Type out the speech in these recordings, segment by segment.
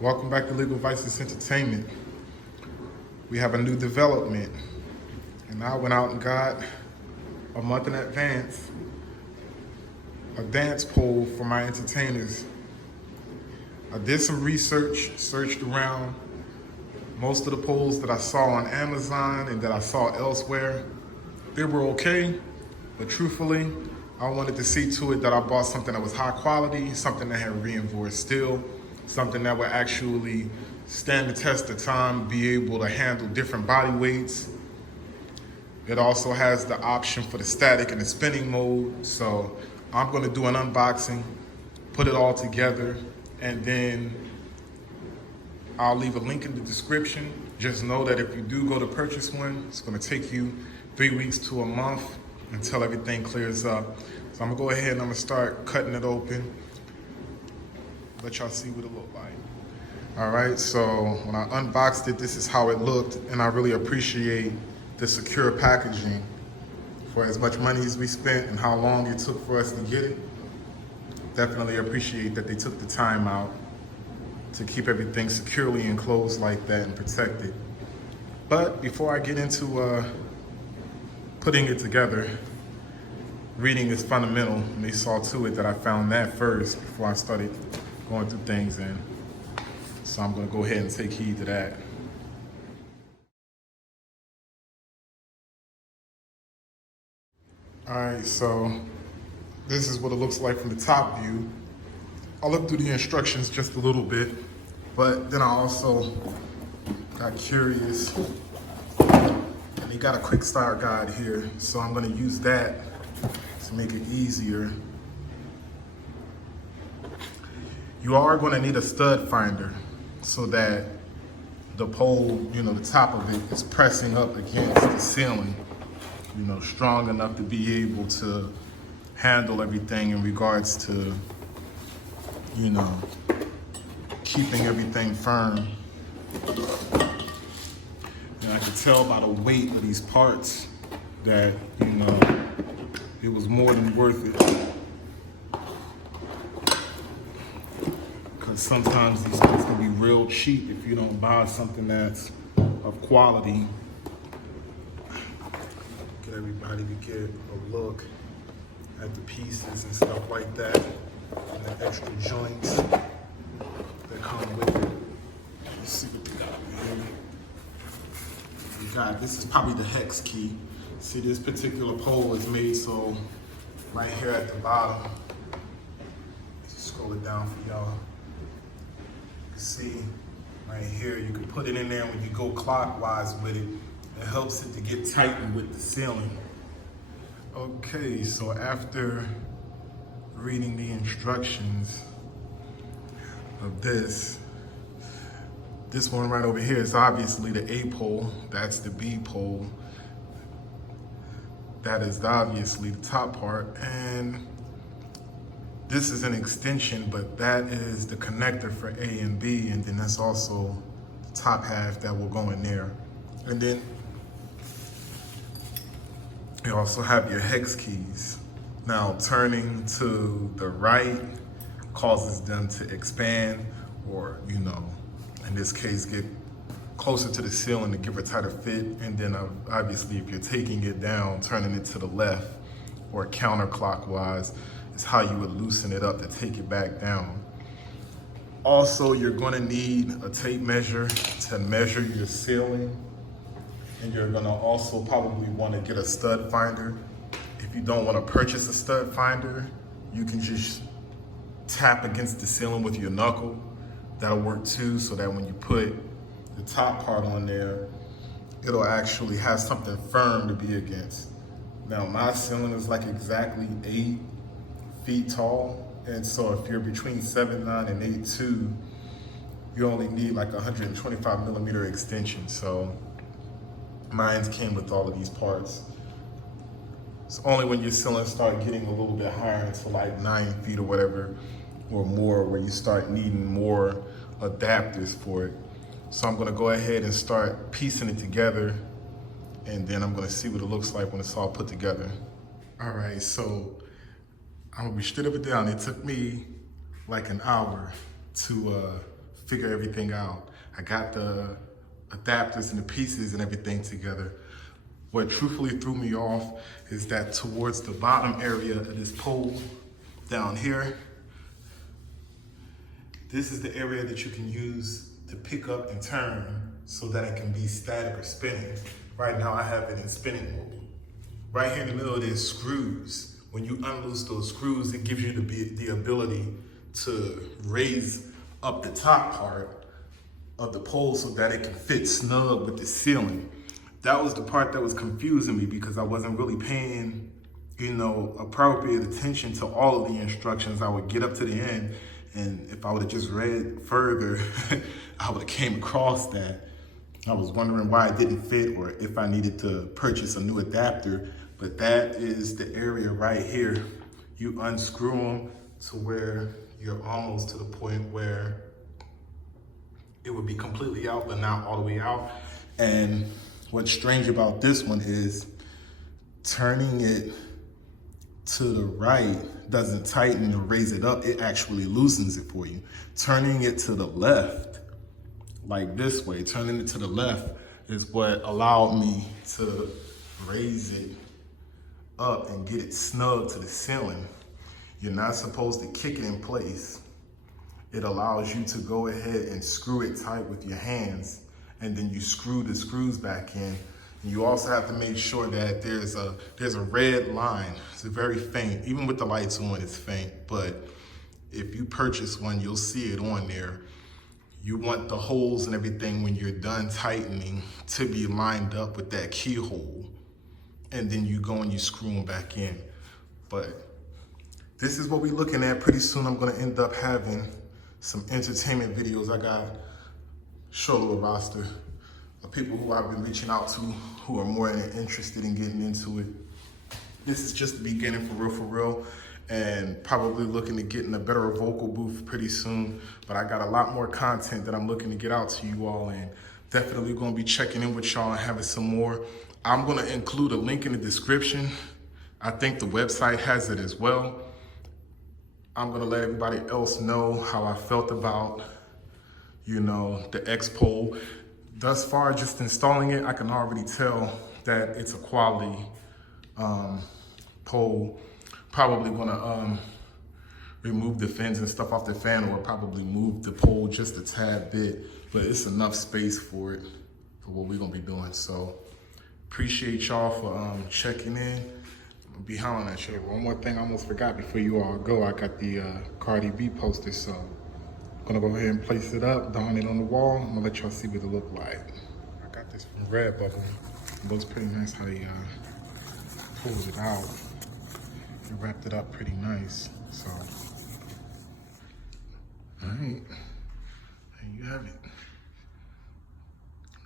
Welcome back to Legal Vices Entertainment. We have a new development, and I went out and got a month in advance a dance pole for my entertainers. I did some research, searched around. Most of the poles that I saw on Amazon and that I saw elsewhere, they were okay, but truthfully, I wanted to see to it that I bought something that was high quality, something that had reinforced steel, something that would actually stand the test of time, be able to handle different body weights. It also has the option for the static and the spinning mode. So I'm gonna do an unboxing, put it all together, and then I'll leave a link in the description. Just know that if you do go to purchase one, it's gonna take you 3 weeks to a month until everything clears up. So I'm gonna go ahead and I'm gonna start cutting it open. Let y'all see what it looked like. All right, so when I unboxed it, this is how it looked, and I really appreciate the secure packaging. For as much money as we spent and how long it took for us to get it, definitely appreciate that they took the time out to keep everything securely enclosed like that and protected. But before I get into putting it together, reading is fundamental, and they saw to it that I found that first before I started going through things, and so I'm gonna go ahead and take heed to that. All right, so this is what it looks like from the top view. I'll look through the instructions just a little bit, but then I also got curious, and they got a quick start guide here, so I'm gonna use that to make it easier. You are gonna need a stud finder so that the pole, the top of it is pressing up against the ceiling, strong enough to be able to handle everything in regards to, keeping everything firm. And I could tell by the weight of these parts that, it was more than worth it. Because sometimes these things can be real cheap if you don't buy something that's of quality. Get everybody to get a look at the pieces and stuff like that, and the extra joints that come with it. Let's see what we got here. We got, this is probably the hex key. See, this particular pole is made so right here at the bottom, just scroll it down for y'all. You can see right here, you can put it in there when you go clockwise with it. It helps it to get tightened with the ceiling. Okay, so after reading the instructions of this one right over here is obviously the A pole, that's the B pole. That is obviously the top part, and this is an extension, but that is the connector for A and B, and then that's also the top half that will go in there. And then you also have your hex keys. Now, turning to the right causes them to expand, or, in this case, get closer to the ceiling to give a tighter fit. And then obviously, if you're taking it down, turning it to the left or counterclockwise is how you would loosen it up to take it back down. Also, you're gonna need a tape measure to measure your ceiling. And you're gonna also probably wanna get a stud finder. If you don't wanna purchase a stud finder, you can just tap against the ceiling with your knuckle. That'll work too, so that when you put the top part on there, it'll actually have something firm to be against. Now, my ceiling is like exactly 8 feet tall, and so if you're between 7'9" and 8'2", you only need like 125 millimeter extension. So mine came with all of these parts. It's only when your ceilings start getting a little bit higher into like 9 feet or whatever, or more, where you start needing more adapters for it. So I'm gonna go ahead and start piecing it together, and then I'm gonna see what it looks like when it's all put together. All right, so I'm gonna be straight up and down. It took me like an hour to figure everything out. I got the adapters and the pieces and everything together. What truthfully threw me off is that towards the bottom area of this pole down here, this is the area that you can use to pick up and turn so that it can be static or spinning. Right now I have it in spinning mode. Right here in the middle there's screws. When you unloose those screws, it gives you the ability to raise up the top part of the pole so that it can fit snug with the ceiling. That was the part that was confusing me because I wasn't really paying, appropriate attention to all of the instructions. I would get up to the end, and if I would have just read further, I would have came across that. I was wondering why it didn't fit or if I needed to purchase a new adapter, but that is the area right here. You unscrew them to where you're almost to the point where it would be completely out, but not all the way out. And what's strange about this one is turning it to the right doesn't tighten or raise it up, it actually loosens it for you. Turning it to the left, like this way, turning it to the left is what allowed me to raise it up and get it snug to the ceiling. You're not supposed to kick it in place. It allows you to go ahead and screw it tight with your hands, and then you screw the screws back in. And you also have to make sure that there's a red line. It's very faint. Even with the lights on, it's faint. But if you purchase one, you'll see it on there. You want the holes and everything when you're done tightening to be lined up with that keyhole. And then you go and you screw them back in. But this is what we're looking at. Pretty soon I'm gonna end up having some entertainment videos. I got a short little roster of people who I've been reaching out to who are more interested in getting into it. This is just the beginning, for real, and probably looking to get in a better vocal booth pretty soon. But I got a lot more content that I'm looking to get out to you all, and definitely gonna be checking in with y'all and having some more. I'm gonna include a link in the description. I think the website has it as well. I'm gonna let everybody else know how I felt about, the Xpert. Thus far, just installing it, I can already tell that it's a quality pole. Probably gonna remove the fins and stuff off the fan, or probably move the pole just a tad bit, but it's enough space for it, for what we're gonna be doing. So appreciate y'all for checking in. Be hollering at you. One more thing I almost forgot before you all go. I got the Cardi B poster, so I'm gonna go ahead and place it up, down it on the wall. I'm gonna let y'all see what it look like. I got this from Redbubble. It looks pretty nice how they pulled it out. They wrapped it up pretty nice. So, all right, there you have it.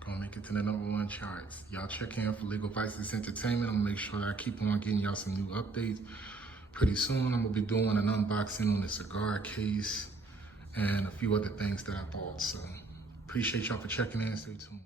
Gonna make it to the #1 charts. Y'all check in for Legal Vices Entertainment. I'm gonna make sure that I keep on getting y'all some new updates. Pretty soon, I'm gonna be doing an unboxing on the cigar case and a few other things that I bought. So appreciate y'all for checking in. Stay tuned.